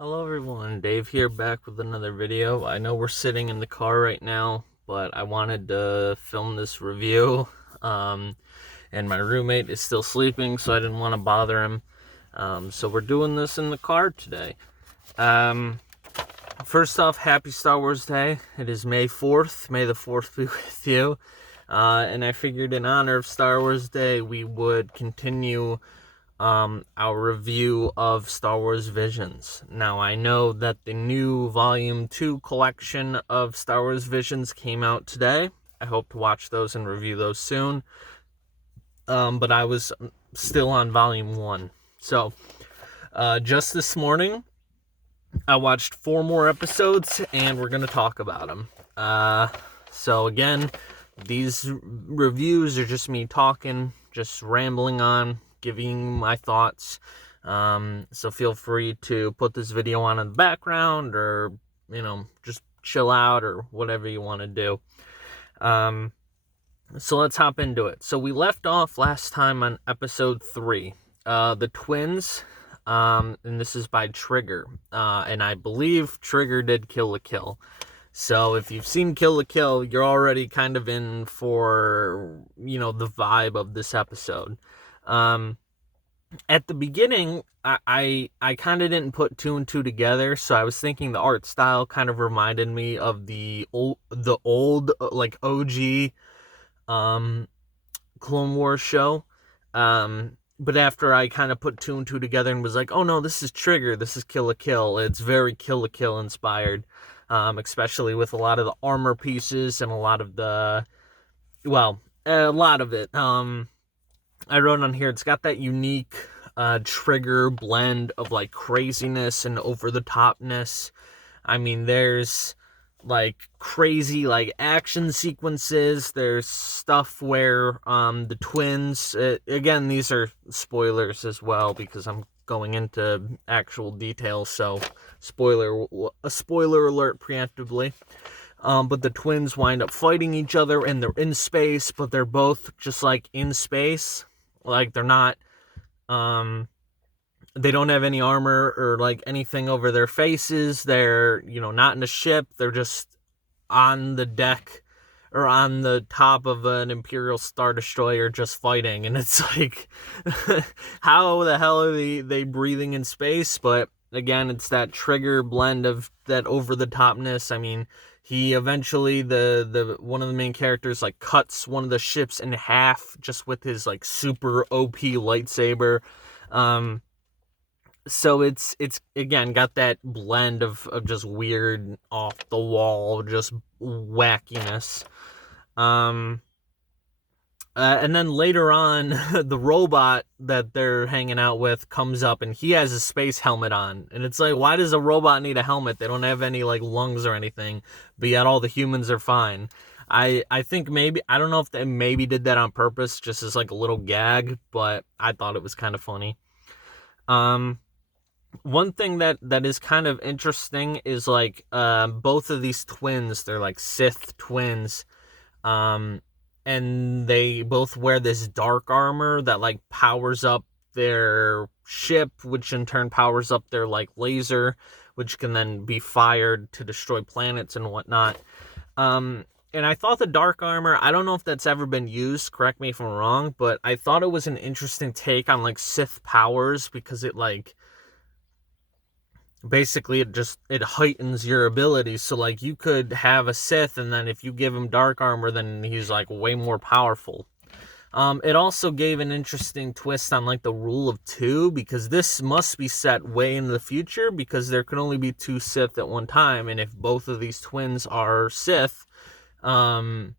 Hello everyone, Dave here, back with another video. I know we're sitting in the car right now, but I wanted to film this review, and my roommate is still sleeping, so I didn't want to bother him. So we're doing this in the car today. First off, happy Star Wars Day. It is May 4th. May the 4th be with you. And I figured in honor of Star Wars Day, we would continue our review of Star Wars Visions. Now, I know that the new Volume 2 collection of Star Wars Visions came out today. I hope to watch those and review those soon. But I was still on Volume 1. So, just this morning, I watched 4 more episodes, and we're going to talk about them. So again, these reviews are just me talking, just rambling on, giving my thoughts. So feel free to put this video on in the background, or, just chill out, or whatever you want to do. So let's hop into it. So we left off last time on episode 3, the twins, and this is by Trigger, and I believe Trigger did Kill la Kill. So if you've seen Kill la Kill, you're already kind of in for, the vibe of this episode. At the beginning, I kind of didn't put 2 and 2 together, so I was thinking the art style kind of reminded me of the old like OG Clone Wars show. But after I kind of put 2 and 2 together and was like, oh no, this is Trigger, this is Kill la Kill. It's very Kill la Kill inspired, especially with a lot of the armor pieces and a lot of it. I wrote on here, it's got that unique Trigger blend of like craziness and over-the-topness. I mean, there's like crazy like action sequences. There's stuff where the twins, again, these are spoilers as well because I'm going into actual details, so spoiler alert preemptively. But the twins wind up fighting each other, and they're in space, but they're both just like in space. Like, they're not, they don't have any armor or like anything over their faces. They're, not in a ship. They're just on the deck or on the top of an Imperial Star Destroyer just fighting. And it's like, how the hell are they breathing in space? But again, it's that Trigger blend of that over-the-topness. I mean, he eventually, the one of the main characters, like, cuts one of the ships in half just with his, like, super OP lightsaber. So it's again got that blend of just weird, off the wall, just wackiness. And then later on, the robot that they're hanging out with comes up, and he has a space helmet on. And it's like, why does a robot need a helmet? They don't have any like lungs or anything, but yet all the humans are fine. I think maybe, I don't know if they maybe did that on purpose, just as like a little gag, but I thought it was kind of funny. One thing that is kind of interesting is like both of these twins, they're like Sith twins, and they both wear this dark armor that like powers up their ship, which in turn powers up their like laser, which can then be fired to destroy planets and whatnot. And I thought the dark armor, I don't know if that's ever been used, correct me if I'm wrong, but I thought it was an interesting take on like Sith powers, because it like basically it heightens your abilities. So like you could have a Sith, and then if you give him dark armor, then he's like way more powerful. It also gave an interesting twist on like the rule of 2, because this must be set way in the future, because there can only be 2 Sith at one time, and if both of these twins are Sith, then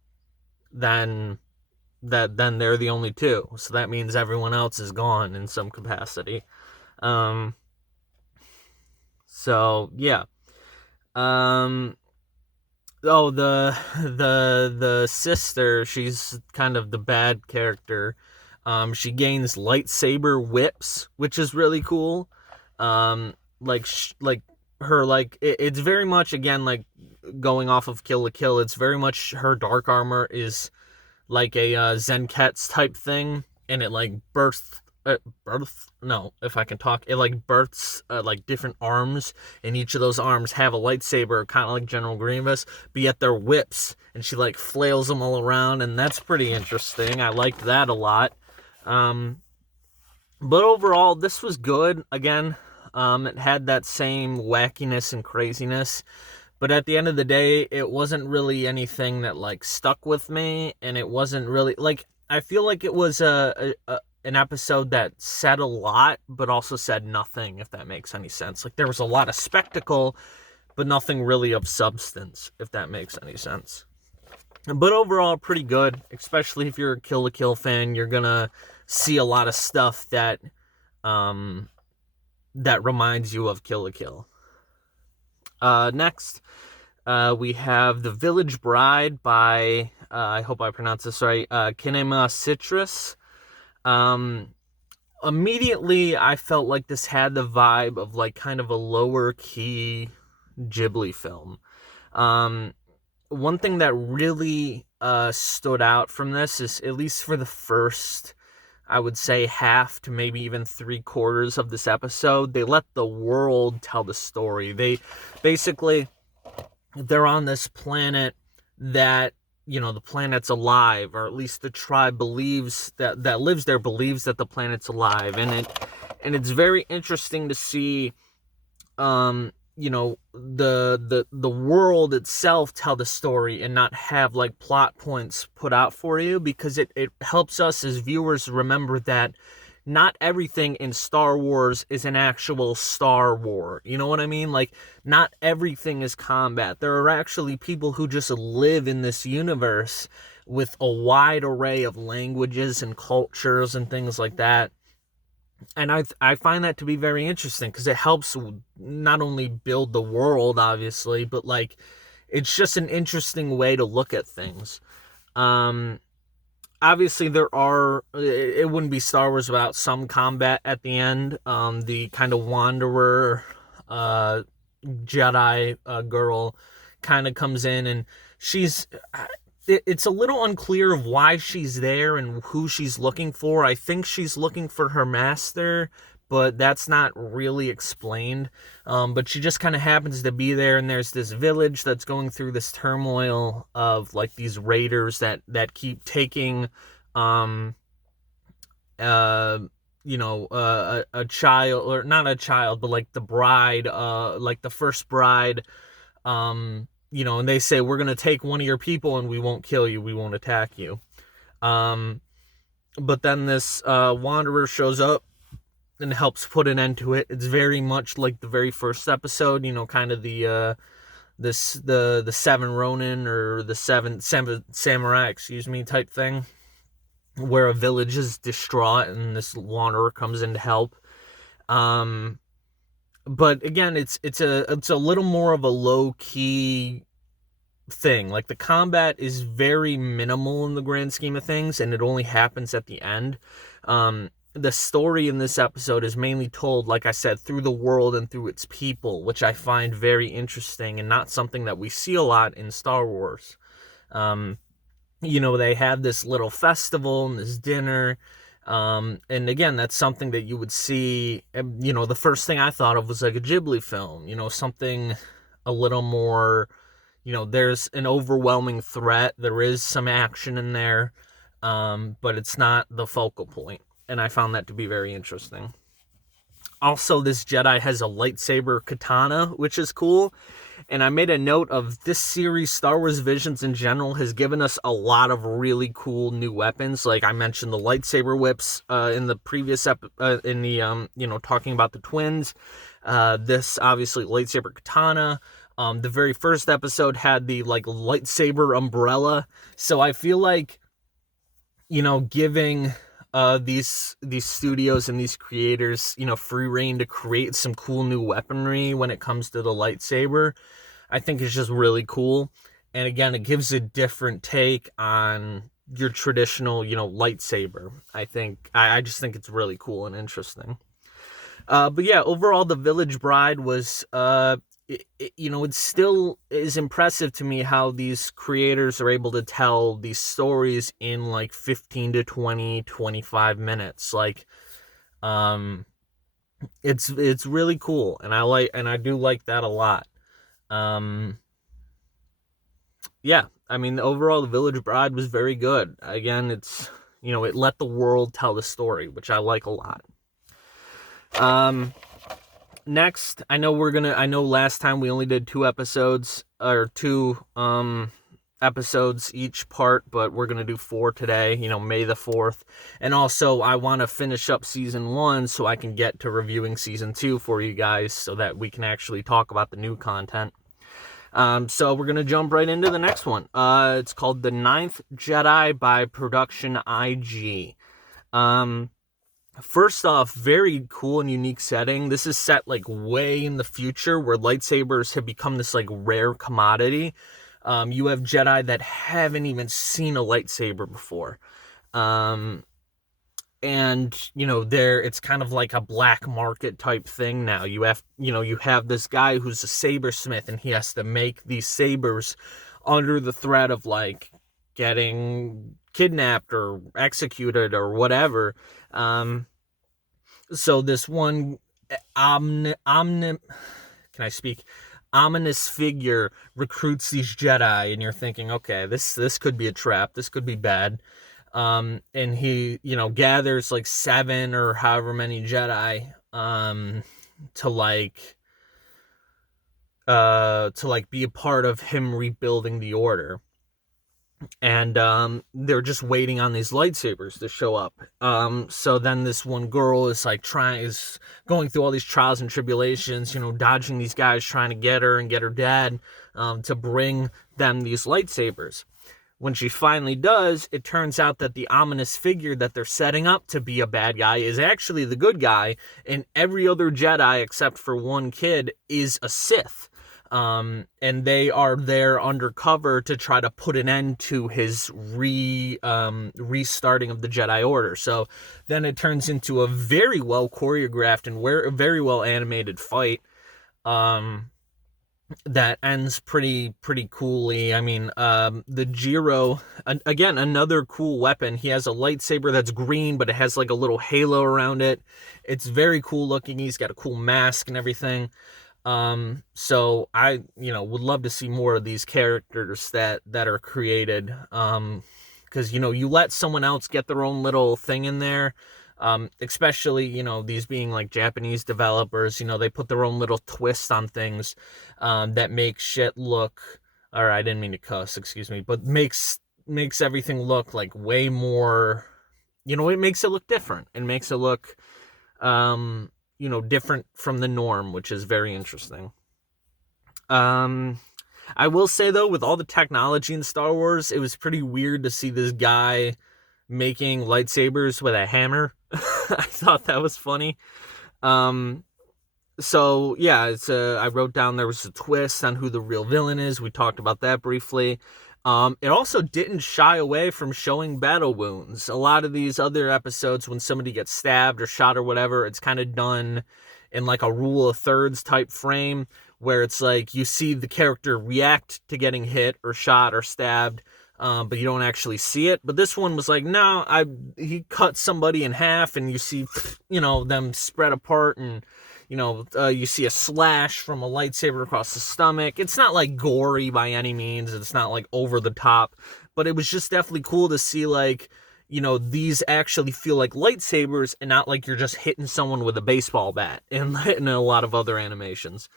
they're the only 2. So that means everyone else is gone in some capacity. So yeah. The sister, she's kind of the bad character. She gains lightsaber whips, which is really cool. It's very much, again, like going off of Kill la Kill, it's very much her dark armor is like a Zenketsu type thing, and it like bursts if I can talk, it like births like different arms, and each of those arms have a lightsaber, kind of like General Grievous, but yet they're whips, and she like flails them all around, and that's pretty interesting. I liked that a lot. But overall, this was good. Again, it had that same wackiness and craziness, but at the end of the day, it wasn't really anything that like stuck with me, and it wasn't really like, I feel like it was an episode that said a lot, but also said nothing, if that makes any sense. Like, there was a lot of spectacle, but nothing really of substance, if that makes any sense. But overall, pretty good, especially if you're a Kill la Kill fan. You're gonna see a lot of stuff that that reminds you of Kill la Kill. Next, we have The Village Bride by, I hope I pronounced this right, Kinema Citrus. Immediately, I felt like this had the vibe of like kind of a lower key Ghibli film. One thing that really stood out from this is, at least for the first, I would say, half to maybe even 3/4 of this episode, they let the world tell the story. They basically, they're on this planet that, the planet's alive, or at least the tribe believes that lives there believes that the planet's alive, and it's very interesting to see the world itself tell the story and not have like plot points put out for you, because it helps us as viewers remember that not everything in Star Wars is an actual Star War. You know what I mean? Like, not everything is combat. There are actually people who just live in this universe with a wide array of languages and cultures and things like that. And I find that to be very interesting, because it helps not only build the world, obviously, but like, it's just an interesting way to look at things. Obviously, it wouldn't be Star Wars without some combat at the end. The kind of wanderer Jedi girl kind of comes in, and it's a little unclear of why she's there and who she's looking for. I think she's looking for her master, but that's not really explained. But she just kind of happens to be there, and there's this village that's going through this turmoil of like these raiders that keep taking a child, or not a child, but like the bride, like the first bride, and they say, we're going to take one of your people and we won't kill you, we won't attack you. But then this wanderer shows up and helps put an end to it. It's very much like the very first episode, kind of the Seven Ronin, or the seven samurai, type thing, where a village is distraught and this wanderer comes in to help. But again, it's a little more of a low key thing. Like, the combat is very minimal in the grand scheme of things, and it only happens at the end. The story in this episode is mainly told, like I said, through the world and through its people, which I find very interesting and not something that we see a lot in Star Wars. They have this little festival and this dinner, and again, that's something that you would see. The first thing I thought of was like a Ghibli film, something a little more, there's an overwhelming threat, there is some action in there, but it's not the focal point. And I found that to be very interesting. Also, this Jedi has a lightsaber katana, which is cool. And I made a note of this series. Star Wars Visions in general has given us a lot of really cool new weapons. Like I mentioned, the lightsaber whips in the previous talking about the twins. This obviously lightsaber katana. The very first episode had the like lightsaber umbrella. So I feel like, giving these studios and these creators, free reign to create some cool new weaponry when it comes to the lightsaber, I think is just really cool. And again, it gives a different take on your traditional, lightsaber. I just think it's really cool and interesting. But yeah, overall, The Village Bride was, it still is impressive to me how these creators are able to tell these stories in like 15 to 20, 25 minutes. Like, It's really cool, and I do like that a lot. Um, yeah, I mean, overall, The Village Bride was very good. Again, it let the world tell the story, which I like a lot. Next, I know last time we only did two episodes, or two episodes each part, but we're gonna do 4 today, May the 4th. And also, I want to finish up season 1 so I can get to reviewing season 2 for you guys, so that we can actually talk about the new content. So we're gonna jump right into the next one. It's called The Ninth Jedi by Production IG. First off, very cool and unique setting. This is set like way in the future, where lightsabers have become this like rare commodity. You have Jedi that haven't even seen a lightsaber before. And it's kind of like a black market type thing now. You have this guy who's a sabersmith, and he has to make these sabers under the threat of like getting kidnapped or executed or whatever. So this one can I speak? Ominous figure recruits these Jedi, and you're thinking, okay, this could be a trap. This could be bad. And he, gathers like 7 or however many Jedi, to be a part of him rebuilding the Order. And they're just waiting on these lightsabers to show up. So then this one girl is going through all these trials and tribulations, dodging these guys trying to get her and get her dad to bring them these lightsabers. When she finally does, it turns out that the ominous figure that they're setting up to be a bad guy is actually the good guy, and every other Jedi except for one kid is a Sith. And they are there undercover to try to put an end to his restarting of the Jedi Order. So then it turns into a very well choreographed and very well animated fight. That ends pretty coolly. I mean, the Jiro, again, another cool weapon. He has a lightsaber that's green, but it has like a little halo around it. It's very cool looking. He's got a cool mask and everything. So I, would love to see more of these characters that are created. Because, you let someone else get their own little thing in there. Especially, these being like Japanese developers, they put their own little twist on things, that make shit look, or I didn't mean to cuss, excuse me, but makes everything look like way more, it makes it look different and makes it look, different from the norm, which is very interesting. I will say though, with all the technology in Star Wars, it was pretty weird to see this guy making lightsabers with a hammer. I thought that was funny. So yeah, I wrote down there was a twist on who the real villain is. We talked about that briefly. It also didn't shy away from showing battle wounds. A lot of these other episodes, when somebody gets stabbed or shot or whatever, it's kind of done in like a rule of thirds type frame, where it's like you see the character react to getting hit or shot or stabbed, but you don't actually see it. But this one was like, no, he cut somebody in half, and you see, them spread apart, and you see a slash from a lightsaber across the stomach. It's not like gory by any means. It's not like over the top, but it was just definitely cool to see like, these actually feel like lightsabers and not like you're just hitting someone with a baseball bat in a lot of other animations.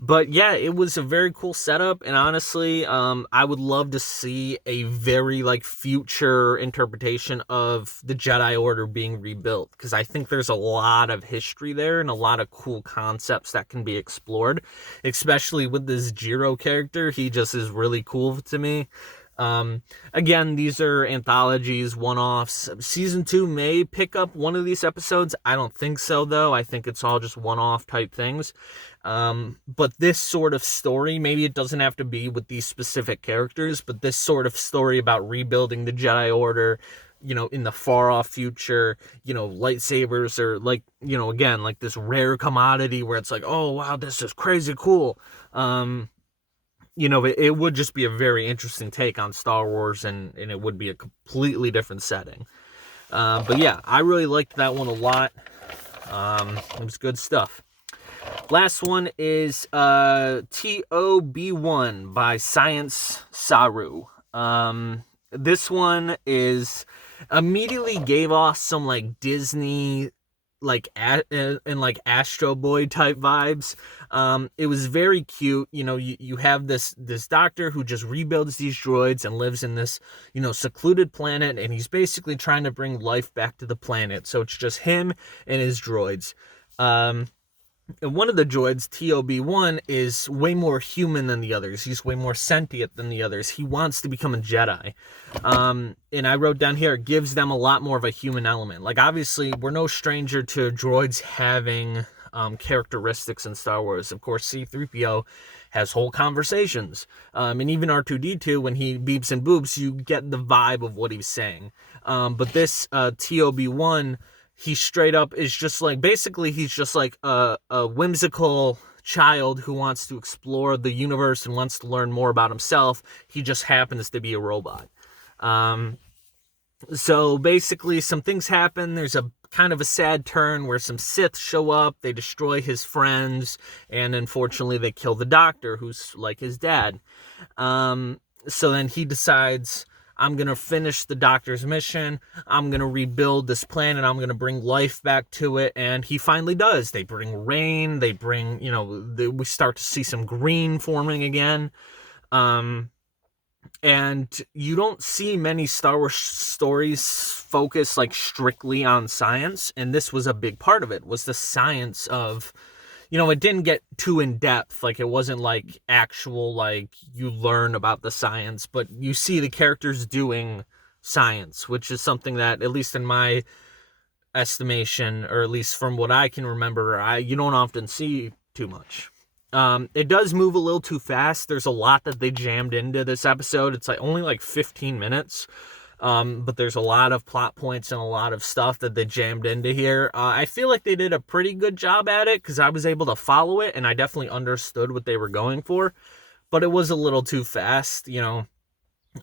But yeah, it was a very cool setup, and honestly, I would love to see a very like future interpretation of the Jedi Order being rebuilt, because I think there's a lot of history there and a lot of cool concepts that can be explored, especially with this Jiro character. He just is really cool to me. Again, these are anthologies, one-offs. Season 2 may pick up one of these episodes. I don't think so, though. I think it's all just one-off type things. But this sort of story, maybe it doesn't have to be with these specific characters, but this sort of story about rebuilding the Jedi Order, in the far-off future, lightsabers are like, again, like this rare commodity where it's like, oh, wow, this is crazy cool. It would just be a very interesting take on Star Wars, and it would be a completely different setting. But yeah, I really liked that one a lot. It was good stuff. Last one is T0-B1 by Science Saru. This one is immediately gave off some like Disney and like Astro Boy type vibes. It was very cute. You know, you have this doctor who just rebuilds these droids and lives in this, you know, secluded planet, and he's basically trying to bring life back to the planet. So it's just him and his droids. And one of the droids, T0-B1, is way more human than the others. He's way more sentient than the others. He wants to become a Jedi. And I wrote down here, it gives them a lot more of a human element. Like, obviously, we're no stranger to droids having characteristics in Star Wars. Of course, C-3PO has whole conversations. And even R2-D2, when he beeps and boops, you get the vibe of what he's saying. But this T0-B1... he straight up is just like, basically he's just like a whimsical child who wants to explore the universe and wants to learn more about himself. He just happens to be a robot. So basically some things happen. There's a kind of a sad turn where some Sith show up, they destroy his friends, and unfortunately they kill the doctor, who's like his dad. So then he decides, I'm going to finish the doctor's mission. I'm going to rebuild this planet. I'm going to bring life back to it. And he finally does. They bring rain. They bring, you know, we start to see some green forming again. And you don't see many Star Wars stories focus like strictly on science. And this was a big part of it, was the science of, you know, it didn't get too in depth. Like, it wasn't like actual, like, you learn about the science, but you see the characters doing science, which is something that, at least in my estimation, or at least from what I can remember, you don't often see too much. It does move a little too fast. There's a lot that they jammed into this episode. It's like only like 15 minutes. But there's a lot of plot points and a lot of stuff that they jammed into here. I feel like they did a pretty good job at it, because I was able to follow it and I definitely understood what they were going for, but it was a little too fast. You know,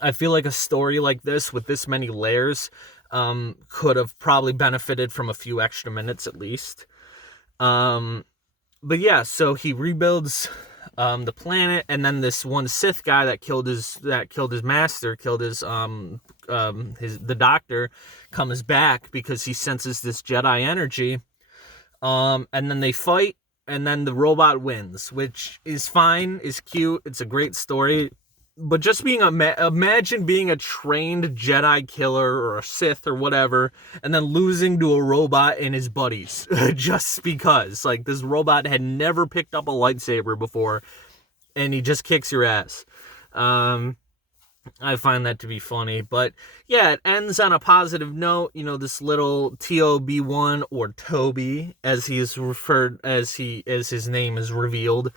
I feel like a story like this with this many layers could have probably benefited from a few extra minutes at least. But yeah, so he rebuilds the planet, and then this one Sith guy that killed his master, killed the doctor, comes back because he senses this Jedi energy. And then they fight, and then the robot wins, which is fine, is cute, it's a great story. But just being imagine being a trained Jedi killer or a Sith or whatever, and then losing to a robot and his buddies just because, like, this robot had never picked up a lightsaber before, and he just kicks your ass. I find that to be funny, but yeah, it ends on a positive note. You know, this little T0-B1, or Toby, as he is referred, as his name is revealed,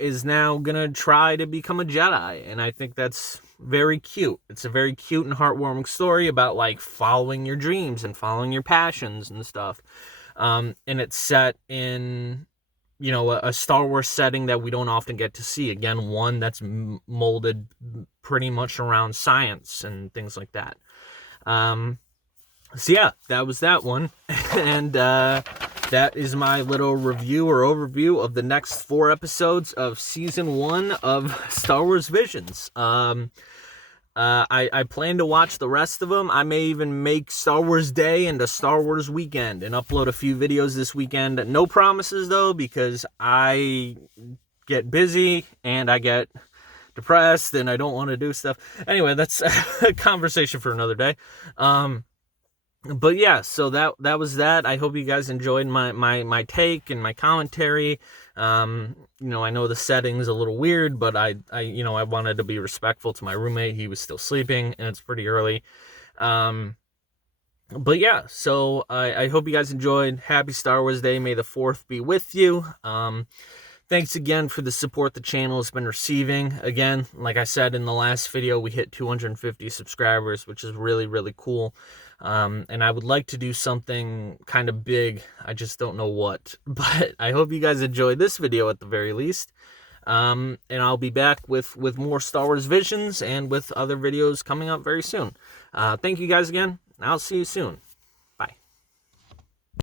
is now gonna try to become a Jedi, and I think that's very cute. It's a very cute and heartwarming story about, like, following your dreams and following your passions and stuff. And it's set in, you know, a Star Wars setting that we don't often get to see. Again, one that's molded pretty much around science and things like that. So yeah, that was that one. And that is my little review or overview of the next 4 episodes of Season 1 of Star Wars Visions. I plan to watch the rest of them. I may even make Star Wars Day into Star Wars Weekend and upload a few videos this weekend. No promises, though, because I get busy and I get depressed and I don't want to do stuff. Anyway, that's a conversation for another day. But yeah, so that was that. I hope you guys enjoyed my take and my commentary. You know, I know the setting's a little weird, but I wanted to be respectful to my roommate. He was still sleeping, and it's pretty early. But yeah, so I hope you guys enjoyed. Happy Star Wars Day. May the 4th be with you. Thanks again for the support the channel has been receiving. Again, like I said in the last video, we hit 250 subscribers, which is really, really cool. And I would like to do something kind of big. I just don't know what. But I hope you guys enjoyed this video at the very least. And I'll be back with more Star Wars Visions and with other videos coming up very soon. Thank you guys again, I'll see you soon.